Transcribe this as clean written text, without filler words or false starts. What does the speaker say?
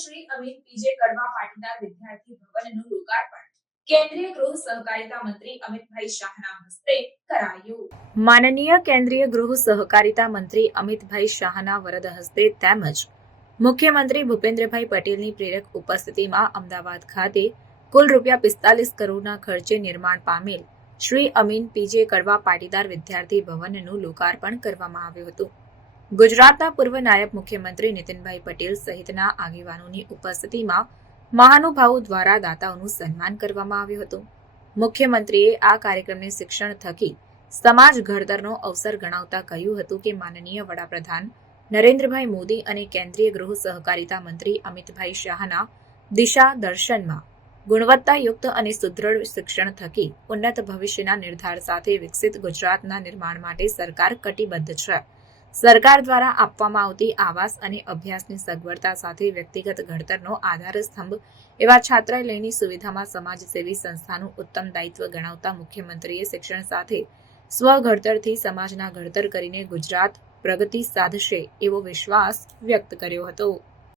Shri Amit PJ કડવા પાટીદાર વિદ્યાર્થી ભવનનું લોકાર્પણ કેન્દ્રીય ગૃહ સહકારિતા મંત્રી અમિતભાઈ શાહના હસ્તે કરાયું। માનનીય કેન્દ્રીય ગૃહ સહકારિતા મંત્રી અમિતભાઈ શાહના વરદ હસ્તે તેમજ મુખ્યમંત્રી ભૂપેન્દ્રભાઈ પટેલની પ્રેરક ઉપસ્થિતિમાં અમદાવાદ ખાતે કુલ ₹45 કરોડના ખર્ચે નિર્માણ પામેલ શ્રી અમીન પીજે કડવા પાટીદાર વિદ્યાર્થી ભવનનું લોકાર્પણ કરવામાં આવ્યું હતું। ગુજરાતના પૂર્વ નાયબ મુખ્યમંત્રી નીતિનભાઈ પટેલ સહિતના આગેવાનોની ઉપસ્થિતિમાં મહાનુભાવો દ્વારા દાતાઓનું સન્માન કરવામાં આવ્યું હતું। મુખ્યમંત્રીએ આ કાર્યક્રમને શિક્ષણ થકી સમાજ ઘડતરનો અવસર ગણાવતા કહ્યું હતું કે માનનીય વડાપ્રધાન નરેન્દ્રભાઈ મોદી અને કેન્દ્રીય ગૃહ સહકારિતા મંત્રી અમિતભાઈ શાહના દિશા દર્શનમાં ગુણવત્તાયુક્ત અને સુદૃઢ શિક્ષણ થકી ઉન્નત ભવિષ્યના નિર્ધાર સાથે વિકસિત ગુજરાતના નિર્માણ માટે સરકાર કટિબદ્ધ છે। સરકાર દ્વારા આપવામાં આવતી આવાસ અને અભ્યાસની સગવડતા સાથે વ્યક્તિગત ઘડતરનો આધાર સ્તંભ એવા છાત્રાલયની સુવિધામાં સમાજસેવી સંસ્થાનું ઉત્તમ દાયિત્વ ગણાવતા મુખ્યમંત્રીએ શિક્ષણ સાથે સ્વઘડતરથી સમાજના ઘડતર કરીને ગુજરાત પ્રગતિ સાધશે એવો વિશ્વાસ વ્યક્ત કર્યો હતો।